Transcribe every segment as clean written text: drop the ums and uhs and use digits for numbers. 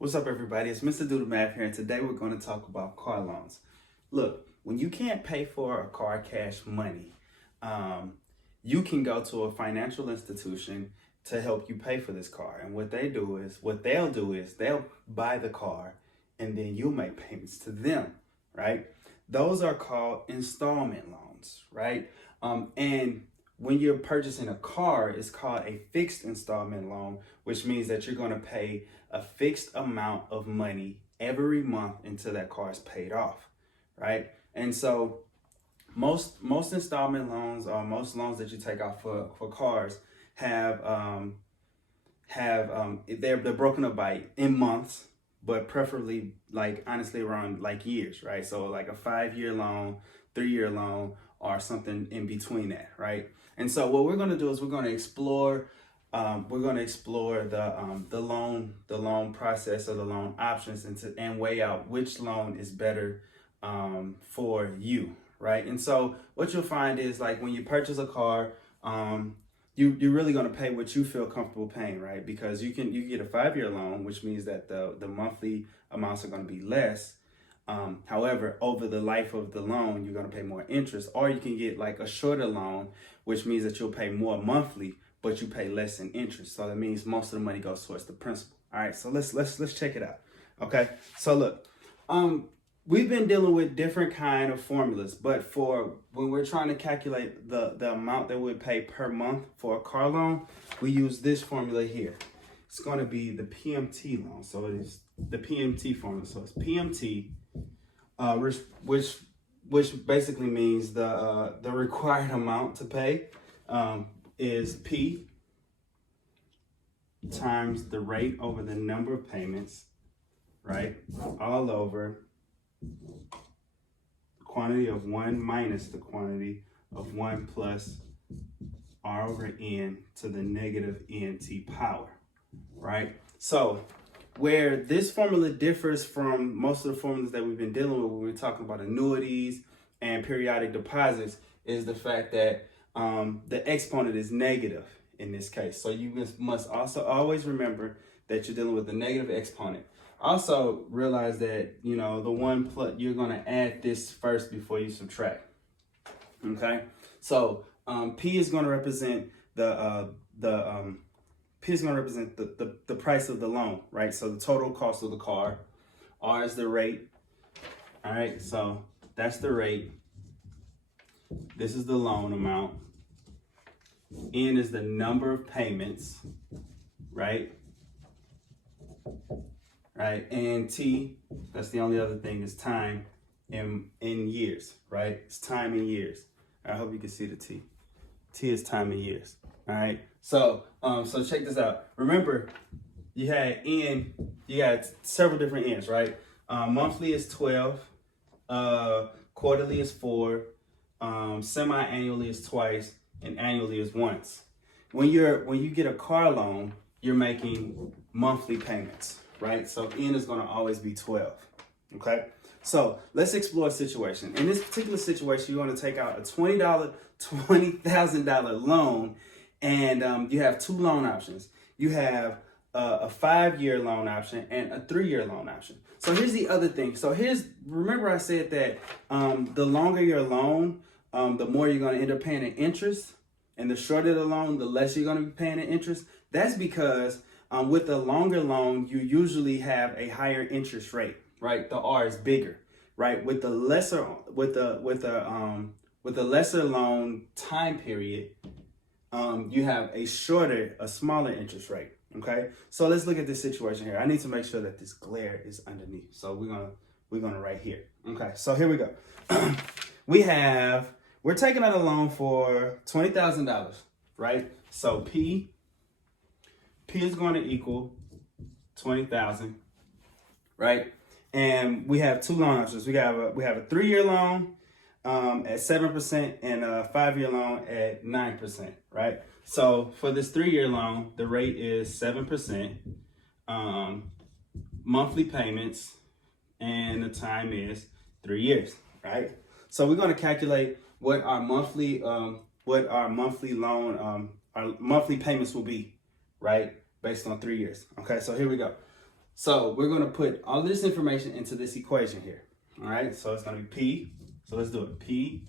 What's up, everybody? It's MrDoTheMath here, and today we're going to talk about car loans. Look, when you can't pay for a car cash money, you can go to a financial institution to help you pay for this car. And what they'll do is they'll buy the car, and then you'll make payments to them, right? Those are called installment loans, right? And when you're purchasing a car, it's called a fixed installment loan, which means that you're going to pay a fixed amount of money every month until that car is paid off, right? And so most installment loans or most loans that you take out for cars have they're broken up by in months, but preferably like honestly around like years, right? So like a 5-year loan, 3-year loan, or something in between that, right? And so what we're going to do is we're going to explore the loan process or the loan options and weigh out which loan is better for you, right? And so what you'll find is like when you purchase a car, you're really going to pay what you feel comfortable paying, right? Because you get a 5-year loan, which means that the monthly amounts are going to be less. However, over the life of the loan, you're going to pay more interest, or you can get like a shorter loan, which means that you'll pay more monthly, but you pay less in interest. So that means most of the money goes towards the principal. All right, so let's check it out. Okay, so look, we've been dealing with different kind of formulas, but for when we're trying to calculate the amount that we pay per month for a car loan, we use this formula here. It's going to be the PMT loan. So it is the PMT formula. So it's PMT. Which basically means the required amount to pay is P times the rate over the number of payments, right? All over the quantity of 1 minus the quantity of 1 plus R over N to the negative NT power, right? So where this formula differs from most of the formulas that we've been dealing with when we're talking about annuities and periodic deposits is the fact that the exponent is negative in this case. So you must also always remember that you're dealing with the negative exponent. Also realize that, you know, the 1 plus, you're going to add this first before you subtract. Okay? So P is going to represent the price of the loan, right? So the total cost of the car. R is the rate. All right, so that's the rate. This is the loan amount. N is the number of payments, right? Right, and T, that's the only other thing, is time in years, right? It's time in years. I hope you can see the T. T is time in years. All right. So check this out. Remember, you had several different N's, right? Monthly is 12. Quarterly is 4. Semi-annually is twice, and annually is once. When you get a car loan, you're making monthly payments, right? So N is going to always be 12. Okay. So let's explore a situation. In this particular situation, you're going to take out a $20,000 loan. And you have 2 loan options. You have a 5-year loan option and a 3-year loan option. So here's the other thing. So remember I said that the longer your loan, the more you're going to end up paying in interest. And the shorter the loan, the less you're going to be paying in interest. That's because with a longer loan, you usually have a higher interest rate, right? The R is bigger, right? With the lesser loan time period, you have a smaller interest rate. Okay, so let's look at this situation here. I need to make sure that this glare is underneath. So we're gonna right here. Okay, so here we go. We're taking out a loan for $20,000, right? So P is going to equal 20,000, right? And we have 2 loan options. We have a 3-year loan at 7% and a 5-year loan at 9%, right? So for this 3-year loan, the rate is 7%, monthly payments, and the time is 3 years, right? So we're going to calculate what our monthly payments will be, right? Based on 3 years. Okay, so here we go. So we're going to put all this information into this equation here. All right, so it's going to be P. So let's do it. P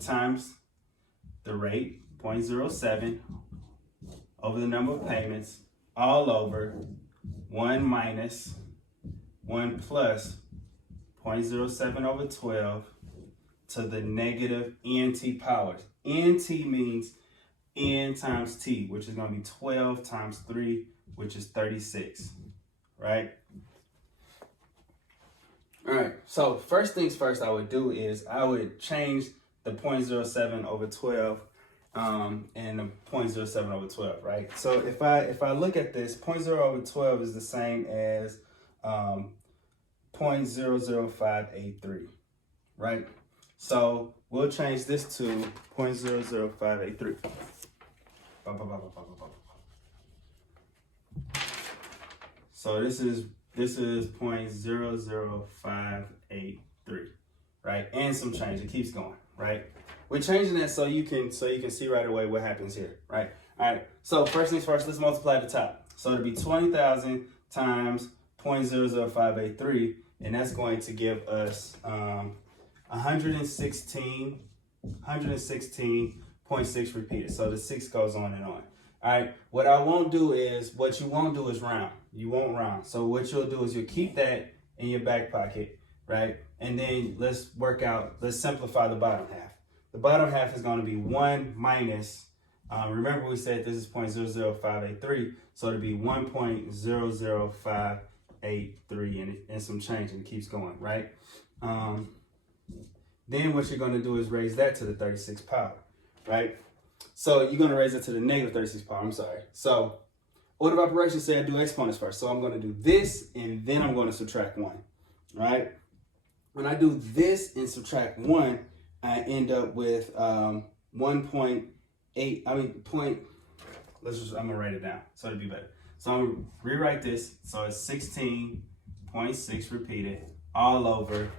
times the rate, 0.07, over the number of payments, all over 1 minus 1 plus 0.07 over 12 to the negative nt powers. Nt means n times t, which is going to be 12 times 3, which is 36, right? All right, so first things first I would do is I would change the 0.07 over 12 and the 0.07 over 12, right? So if I look at this, 0.0 over 12 is the same as 0.00583, right? So we'll change this to 0.00583. So this is 0.00583, right? And some change. It keeps going, right? We're changing that so you can see right away what happens here, right? All right. So first things first, let's multiply the top. So it'll be 20,000 times 0.00583, and that's going to give us 116.6 repeated. So the 6 goes on and on. All right. What you won't do is round. You won't round. So what you'll do is you'll keep that in your back pocket, right? And then let's simplify the bottom half. The bottom half is going to be 1 minus, remember we said this is 0.00583, so it'll be 1.00583 and some change, and it keeps going, right? Then what you're going to do is raise that to the 36th power, right? So you're going to raise it to the negative 36th power, I'm sorry. So order of operations say I do exponents first. So I'm going to do this, and then I'm going to subtract 1, right? When I do this and subtract 1, I end up with 1.8, I'm going to write it down so it'll be better. So I'm going to rewrite this. So it's 16.6 repeated all over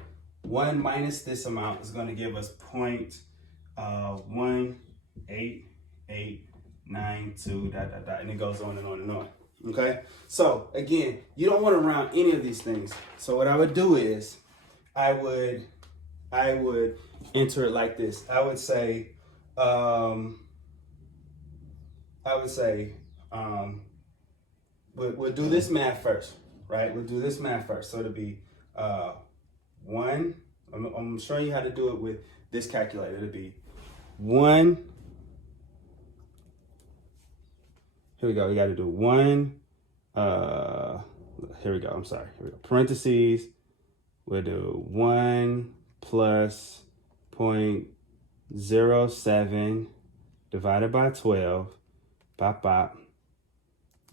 1 minus this amount is going to give us 0.18892, and it goes on and on and on. Okay. So again, you don't want to round any of these things. So what I would do is I would enter it like this. We'll do this math first, right? We'll do this math first. So it'll be 1. I'm showing you how to do it with this calculator. It'll be 1. Here we go. We got to do 1. Here we go. I'm sorry. Here we go. Parentheses. We'll do 1 plus 0.07 divided by 12. Bop, bop.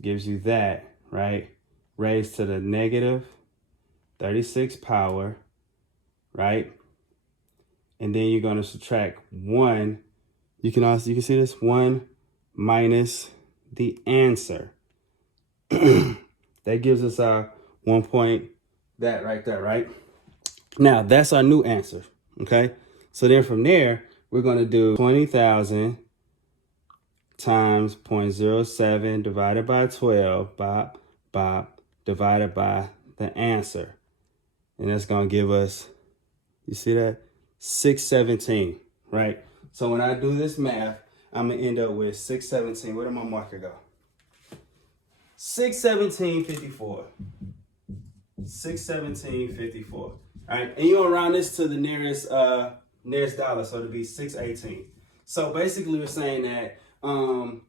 Gives you that, right? Raised to the negative 36 power, right? And then you're going to subtract 1. You can see this 1 minus the answer. That gives us our 1 point, that right there, right? Now that's our new answer. Okay. So then from there, we're going to do 20,000 times 0.07 divided by 12, bop, bop, divided by the answer. And that's going to give us, you see that? 617, right? So when I do this math, I'm going to end up with 617. Where did my marker go? 617.54. 617.54. All right, and you're going to round this to the nearest dollar, so it'll be 618. So basically we're saying that a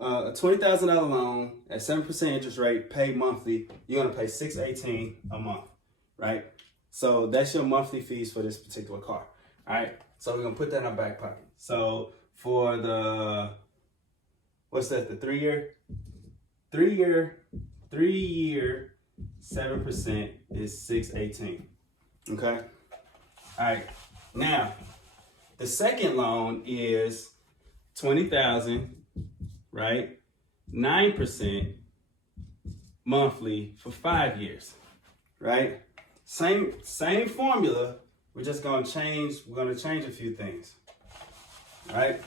$20,000 loan at 7% interest rate, paid monthly, you're going to pay $618 a month, right? So that's your monthly fees for this particular car. All right, so we're going to put that in our back pocket. So for the, what's that, the 3-year? 3-year 7% is 618. Okay. All right. Now, the second loan is 20,000, right? 9% monthly for 5 years, right? Same formula. We're just gonna change. We're gonna change a few things, right?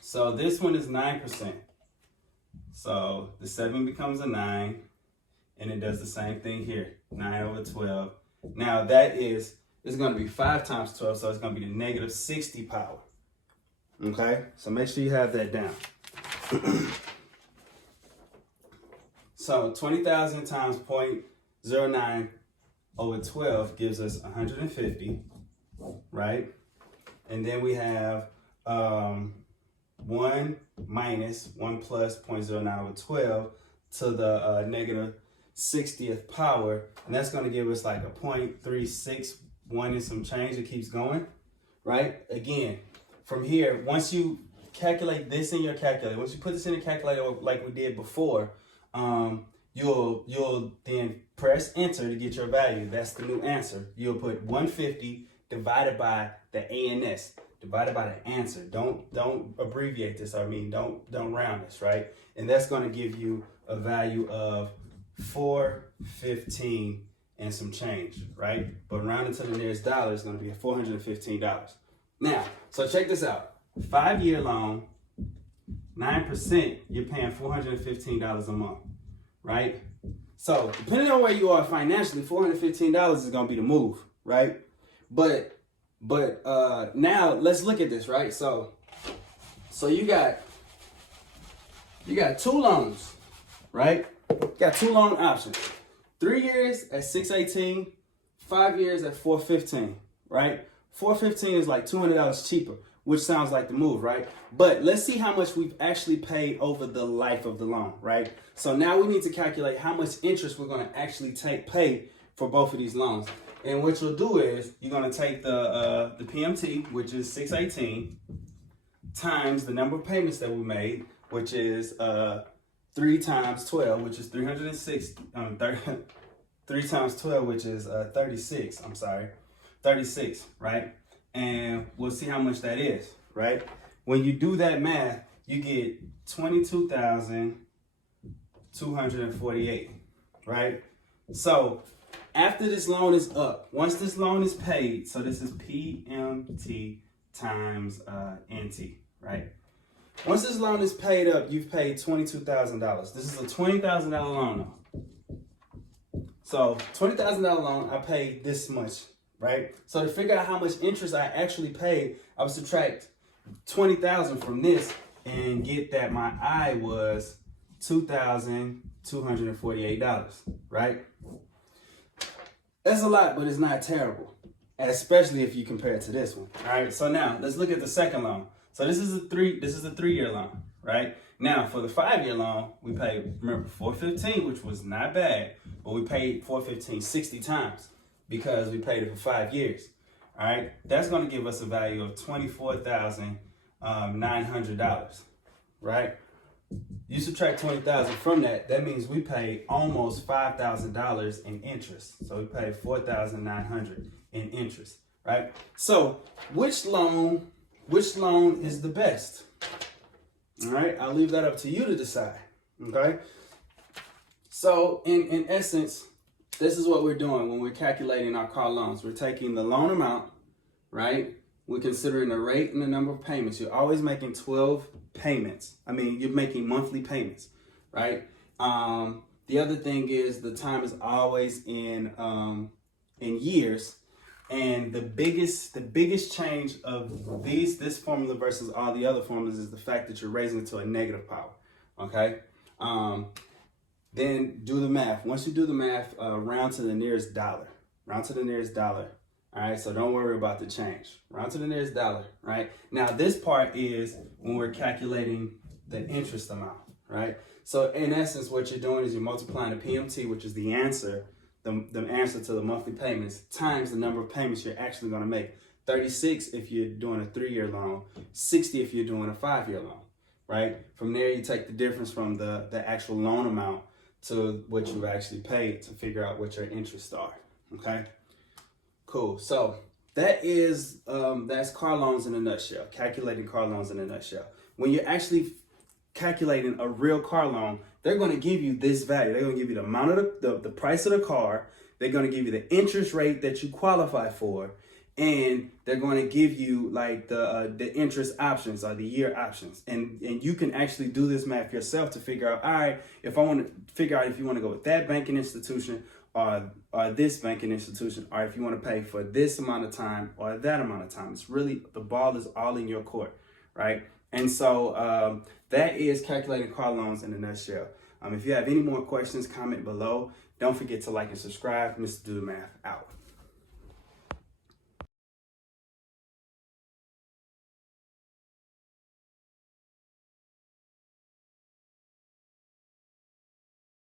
So this one is 9%. So the 7 becomes a 9, And it does the same thing here, 9 over 12. Now that is, it's going to be 5 times 12, so it's going to be the negative 60 power. Okay, so make sure you have that down. So 20,000 times 0.09 over 12 gives us 150, right? And then we have 1 minus 1 plus 0.09 over 12 to the negative 60th power. And that's going to give us like a 0.361 and some change. It keeps going, right? Again, from here, once you calculate this in your calculator, once you put this in the calculator like we did before, you'll then press enter to get your value. That's the new answer. You'll put 150 divided by the ANS, divided by the answer. Don't abbreviate this. I mean, don't round this, right? And that's going to give you a value of 415 and some change, right? But rounded to the nearest dollar is going to be $415. Now, so check this out. 5-year loan, 9%, you're paying $415 a month, right? So depending on where you are financially, $415 is going to be the move, right? But now let's look at this, right? So you got 2 loans, right? You got 2 loan options. 3 years at $618, 5 years at $415, right? $415 is like $200 cheaper, which sounds like the move, right? But let's see how much we've actually paid over the life of the loan, right? So now we need to calculate how much interest we're going to actually pay for both of these loans. And what you'll do is you're going to take the PMT, which is 618, times the number of payments that we made, which is 3 times 12, which is 306. 3 times 12, which is 36. I'm sorry, 36, right? And we'll see how much that is, right? When you do that math, you get 22,248, right? So after this loan is up, once this loan is paid, so this is PMT times NT, right? Once this loan is paid up, you've paid $22,000. This is a $20,000 loan now. So $20,000 loan, I paid this much, right? So to figure out how much interest I actually paid, I would subtract 20,000 from this and get that my I was $2,248, right? That's a lot, but it's not terrible, especially if you compare it to this one. All right, so now let's look at the second loan. So this is a 3-year loan, right? Now for the 5-year loan, we paid, remember, $415, which was not bad, but we paid $415 60 times because we paid it for 5 years. All right, that's going to give us a value of $24,900, right? You subtract 20,000 from that, that means we paid almost $5,000 in interest. So we paid 4,900 in interest, right? So which loan is the best? All right, I'll leave that up to you to decide. Okay. So in essence, this is what we're doing when we're calculating our car loans. We're taking the loan amount, right? We're considering the rate and the number of payments. You're always making 12 payments. I mean, you're making monthly payments, right? The other thing is the time is always in years. And the biggest change of this formula versus all the other formulas is the fact that you're raising it to a negative power, okay? Then do the math. Once you do the math, round to the nearest dollar. Round to the nearest dollar. All right, so don't worry about the change. Round to the nearest dollar, right? Now, this part is when we're calculating the interest amount, right? So in essence, what you're doing is you're multiplying the PMT, which is the answer, the answer to the monthly payments, times the number of payments you're actually going to make. 36 if you're doing a 3-year loan, 60 if you're doing a 5-year loan, right? From there, you take the difference from the actual loan amount to what you've actually paid to figure out what your interests are, okay? Cool. So that is that's car loans in a nutshell. Calculating car loans in a nutshell. When you're actually calculating a real car loan, they're going to give you this value. They're going to give you the amount of the price of the car. They're going to give you the interest rate that you qualify for, and they're going to give you like the interest options or the year options, and you can actually do this math yourself to figure out, all right, if I want to figure out if you want to go with that banking institution or this banking institution, or if you want to pay for this amount of time or that amount of time. It's really, the ball is all in your court, right? And so that is calculating car loans in a nutshell. If you have any more questions, comment below. Don't forget to like and subscribe. Mr. Do the Math out.